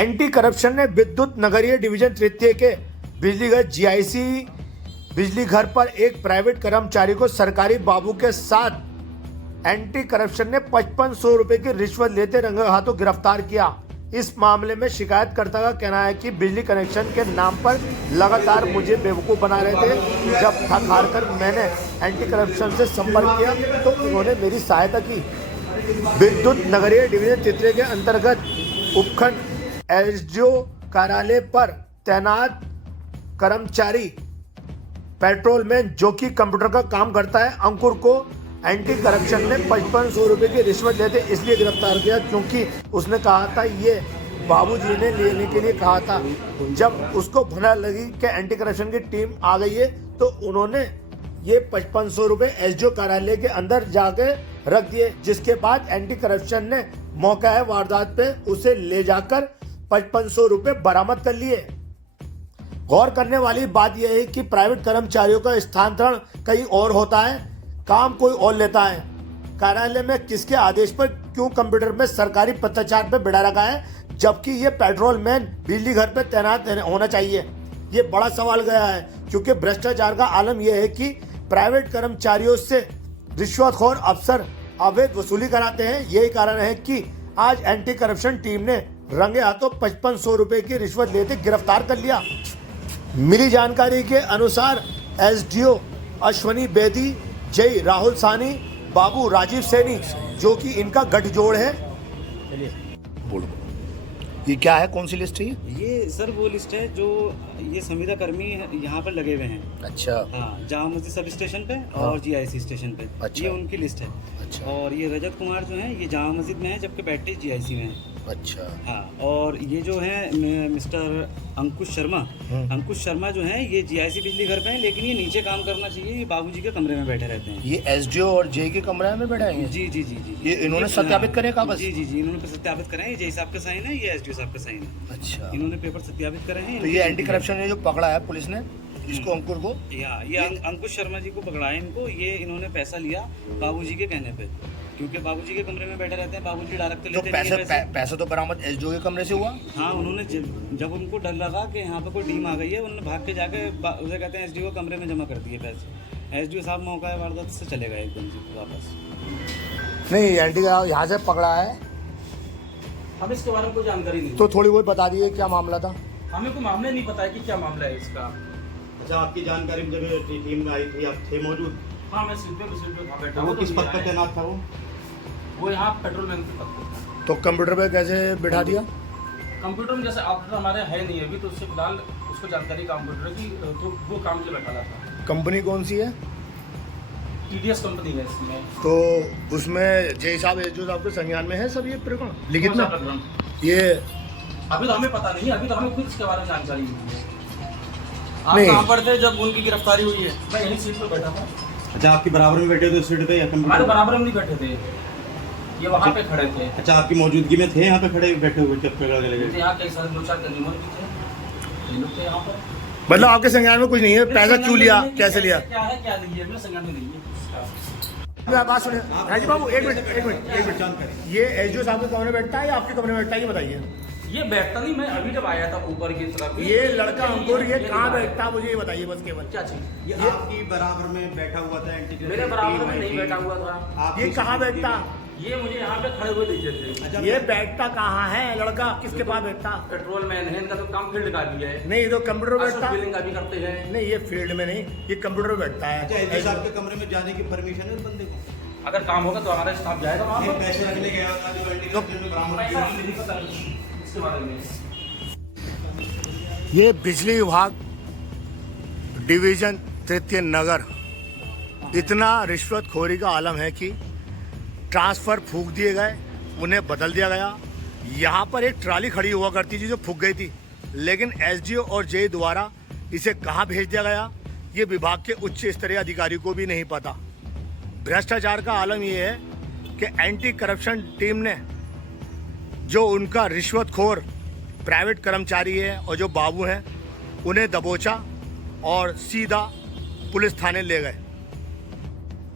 Anti corruption ने विद्युत नगरीय डिवीजन तृतीय के बिजली घर जीआईसी बिजली घर पर एक प्राइवेट कर्मचारी को सरकारी बाबू के साथ एंटी करप्शन ने 5500 रुपए की रिश्वत लेते रंगे हाथों गिरफ्तार किया। इस मामले में शिकायतकर्ता का कहना है कि बिजली कनेक्शन के नाम पर लगातार मुझे बेवकूफ़ बना रहे थे। जब थक हार कर मैंने एंटी करप्शन से संपर्क किया तो उन्होंने मेरी सहायता की। विद्युत नगरीय डिवीजन तृतीय के अंतर्गत उपखंड एसडीओ कार्यालय पर तैनात कर्मचारी पेट्रोलमैन जो कि कंप्यूटर का काम करता है अंकुर को एंटी करप्शन ने 5500 रुपए की रिश्वत लेते इसलिए गिरफ्तार किया क्योंकि उसने कहा था ये बाबूजी ने लेने के लिए कहा था। जब उसको भला लगी कि एंटी करप्शन की टीम आ गई है तो उन्होंने ये 5500 रुपए एसडीओ कार्यालय के अंदर जाके रख दिए, जिसके बाद एंटी करप्शन ने मौका है वारदात पे उसे ले जाकर 5500 रुपए बरामद कर लिए। गौर करने वाली बात यह है कि प्राइवेट कर्मचारियों का स्थानांतरण कहीं और होता है, काम कोई और लेता है। कार्यालय में किसके आदेश पर क्यों कंप्यूटर में सरकारी पत्राचार पे बिठा रखा है, जबकि ये पेट्रोलमैन बिजली घर पे तैनात होना चाहिए। ये बड़ा सवाल गया है क्योंकि भ्रष्टाचार का आलम यह है कि प्राइवेट कर्मचारियों से रिश्वतखोर अफसर अवैध वसूली कराते हैं। यही कारण है कि आज एंटी करप्शन टीम ने रंगे हाथों 5500 रुपए की रिश्वत लेते गिरफ्तार कर लिया। मिली जानकारी के अनुसार एसडीओ अश्वनी बेदी, जय राहुल सानी, बाबू राजीव सैनी जो कि इनका गठजोड़ है। ये क्या है, कौन सी लिस्ट है ये सर वो लिस्ट है जो ये संविदा कर्मी यहाँ पर लगे हुए हैं। अच्छा। हाँ, जामा मस्जिद सब स्टेशन पे और जीआईसी स्टेशन पे। अच्छा। ये उनकी लिस्ट है। अच्छा। और ये रजत कुमार जो है ये जामा मस्जिद में है जबकि बैठे जीआईसी में है। अच्छा। हाँ, और ये जो है मिस्टर अंकुश शर्मा जो है ये जीआईसी बिजली घर पे है, लेकिन ये नीचे काम करना चाहिए, ये बाबूजी के कमरे में बैठे रहते हैं। ये एसडीओ और जे के कमरे में बैठे हैं। जी जी जी जी। ये इन्होंने सत्यापित करे कागज? जी जी जी, इन्होंने सत्यापित करे हैं। जे साहब का साइन है, ये एसडीओ साहब का साइन है। अच्छा। इन्होंने पेपर सत्यापित करे हैं। तो ये एंटी करप्शन ने जो पकड़ा है पुलिस ने इसको अंकुर को, ये अंकुश शर्मा जी को पकड़ा है इनको। ये इन्होंने पैसा लिया बाबूजी के कहने पे, क्योंकि बाबूजी के कमरे में बैठे रहते हैं। बाबूजी डायरेक्ट तो पैसा तो बरामद एसडीओ के कमरे से हुआ। हाँ, उन्होंने जब उनको डर लगा कि यहाँ पे कोई टीम आ गई है, उन्होंने भाग के जाके उसे कहते हैं एसडीओ कमरे में जमा कर दिए पैसे। एसडीओ साहब मौका है वारदात से चले गए एकदम से वापस। नहीं, एंटी का यहाँ से पकड़ा है। हम इसके बारे में कोई जानकारी नहीं, तो थोड़ी बहुत बता दीजिए क्या मामला था। हमें कोई मामला नहीं पता है कि क्या मामला है इसका। अच्छा, आपकी जानकारी में जब टीम में आई थी आप थे मौजूद? हाँ, मैं सीट पे था बैठा। वो किस पद पर तैनात था? वो यहाँ पेट्रोलमैन के पद पर। तो कंप्यूटर पे कैसे बिठा दिया? कंप्यूटर में जैसे ऑपरेटर हमारे है नहीं अभी, तो उससे फिलहाल उसको जानकारी कंप्यूटर की, तो वो काम के बैठा था। कंपनी कौन सी है? टीडीएस कंपनी है इसमें। तो उसमें जय साहब एसडीओ साहब के संज्ञान में है सब ये प्रकरण लिखित में? ये अभी तो हमें पता नहीं, अभी तो हमें खुद इसके बारे में जानकारी नहीं है। आप नहीं। कहाँ पर थे जब उनकी गिरफ्तारी हुई है? मैं यहीं सीट पर बैठा था। अच्छा, आपके बराबर में बैठे थे सीट पे या हमारे बराबर में नहीं बैठे थे, ये वहाँ पे खड़े थे। अच्छा, आपकी मौजूदगी में थे यहाँ पे खड़े बैठे हुए जब पकड़ा गया? यहाँ कई सारे 2-4 कंज्यूमर भी थे, लोग थे यहाँ पर। मतलब आपके संज्ञान में कुछ नहीं है? पैसा क्यों लिया, कैसे लिया? क्या है क्या नहीं है, मेरे संज्ञान में नहीं है। बात सुनिए राजी बाबू, एक मिनट। ये एसडीओ साहब के कमरे में बैठता है या आपके कमरे में बैठता है, ये बताइए। ये बैठता नहीं, मैं अभी जब आया था ऊपर की तरफ। ये लड़का अंकुर ये कहाँ बैठता है मुझे ये बताइए बस केवल। क्या चीज? ये आपकी बराबर में बैठा हुआ था? मेरे बराबर में नहीं बैठा हुआ था। ये कहाँ बैठता? ये मुझे यहाँ पे खड़े हुए दिखे थे। अच्छा, ये बैठता कहाँ है लड़का, किसके पास बैठता? पेट्रोल मैन है, इनका तो काम फील्ड का भी है। नहीं, ये तो कंप्यूटर में बैठता। बिलिंग का भी करते हैं। नहीं, ये फील्ड में नहीं, ये कंप्यूटर में बैठता है। अच्छा, एसडीओ साहब के कमरे में जाने की परमिशन है उस बंदे को? अगर काम होगा तो हमारा स्टाफ जाएगा वहाँ पर। पैसे रखने गया था जो एंटी करप्शन में बरामद पैसा किया। नहीं पता इसके बारे में। ये बिजली विभाग डिवीजन तृतीय नगर इतना रिश्वतखोरी का आलम है कि ट्रांसफर फूंक दिए गए, उन्हें बदल दिया गया। यहाँ पर एक ट्राली खड़ी हुआ करती थी जो फूंक गई थी, लेकिन एसडीओ और जे द्वारा इसे कहाँ भेज दिया गया ये विभाग के उच्च स्तरीय अधिकारी को भी नहीं पता। भ्रष्टाचार का आलम ये है कि एंटी करप्शन टीम ने जो उनका रिश्वतखोर प्राइवेट कर्मचारी है और जो बाबू हैं उन्हें दबोचा और सीधा पुलिस थाने ले गए।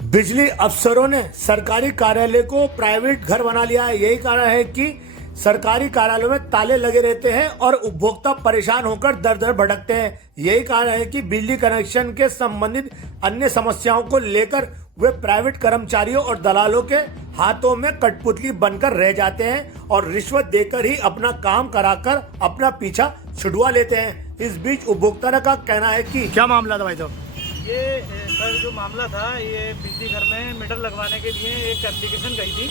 बिजली अफसरों ने सरकारी कार्यालय को प्राइवेट घर बना लिया है। यही कारण है कि सरकारी कार्यालयों में ताले लगे रहते हैं और उपभोक्ता परेशान होकर दर दर भटकते हैं। यही कारण है कि बिजली कनेक्शन के संबंधित अन्य समस्याओं को लेकर वे प्राइवेट कर्मचारियों और दलालों के हाथों में कठपुतली बनकर रह जाते हैं और रिश्वत देकर ही अपना काम कराकर अपना पीछा छुड़वा लेते हैं। इस बीच उपभोक्ता का कहना है कि क्या मामला था भाई साहब? ये सर जो मामला था, ये बिजली घर में मीटर लगवाने के लिए एक एप्लीकेशन गई थी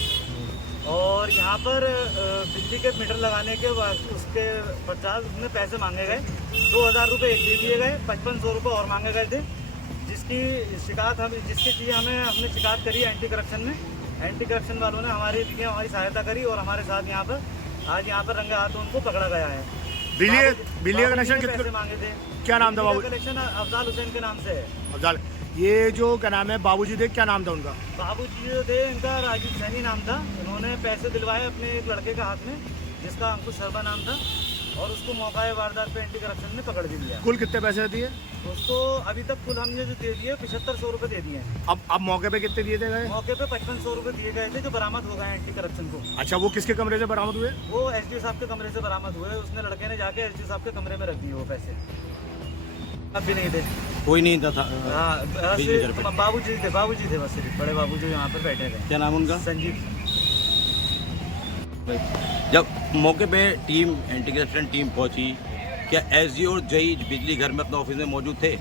और यहाँ पर बिजली के मीटर लगाने के बाद उसके 50 में पैसे मांगे गए। 2000 रुपये एक दे दिए गए, 5500 रुपये और मांगे गए थे, जिसकी शिकायत जिसके लिए हमने शिकायत करी एंटी करप्शन में। एंटी करप्शन वालों ने हमारी सहायता करी और हमारे साथ यहाँ पर रंगे हाथ उनको पकड़ा गया है। बिजली कनेक्शन पैसे मांगे थे। क्या नाम था बाबू? कलेक्शन अफजाल हुसैन के नाम से है। अफजाल, ये जो क्या नाम है बाबूजी थे, क्या नाम था उनका? बाबूजी जो थे, इनका राजीव सैनी नाम था। उन्होंने पैसे दिलवाए अपने एक लड़के के हाथ में जिसका अंकुश शर्मा नाम था और उसको मौका वारदात पे एंटी करप्शन ने पकड़ भी लिया। कुल कितने पैसे दिए उसको? अभी तक कुल हमने जो दे दिए 7500 रुपये दे दिए हैं। अब मौके पे कितने दिए थे गए? मौके पे 5500 रुपये दिए गए थे जो बरामद हो गए एंटी करप्शन को। अच्छा, वो किसके कमरे से बरामद हुए? वो एसडीओ साहब के कमरे से बरामद हुए। उसने लड़के ने जाके एसडीओ साहब के कमरे में रख दिए वो पैसे। अब भी नहीं थे, कोई नहीं था। हाँ, बाबूजी थे बस, सिर्फ बड़े बाबू जो यहाँ पर बैठे थे। क्या नाम उनका? संजीव। जब मौके पे टीम एंटी करप्शन टीम पहुंची, क्या एसडी और जई बिजली घर में अपने ऑफिस में मौजूद थे?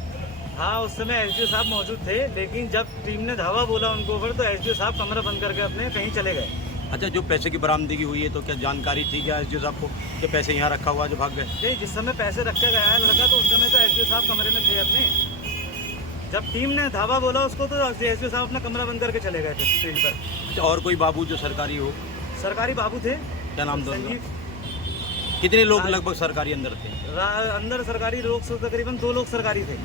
हाँ, उस समय एसडीओ साहब मौजूद थे, लेकिन जब टीम ने धावा बोला उनको ऊपर तो एसडीओ साहब कमरा बंद करके अपने कहीं चले गए। अच्छा, जो पैसे की बरामदगी हुई है तो क्या जानकारी थी क्या एसडी साहब को कि पैसे यहाँ रखा हुआ जो भाग गए? नहीं, जिस समय पैसे रखा गया है लड़का तो उस समय तो एसडीओ साहब कमरे में थे अपने। जब टीम ने धावा बोला उसको तो एसडीओ साहब अपना कमरा बंद करके चले गए थे फील्ड पर। अच्छा, और कोई बाबू जो सरकारी हो? सरकारी बाबू थे। क्या नाम था उनका? संजीव। कितने लोग लगभग सरकारी अंदर थे? अंदर सरकारी लोग तकरीबन 2 लोग सरकारी थे।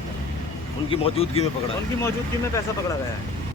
उनकी मौजूदगी में पकड़ा? उनकी मौजूदगी में पैसा पकड़ा गया है।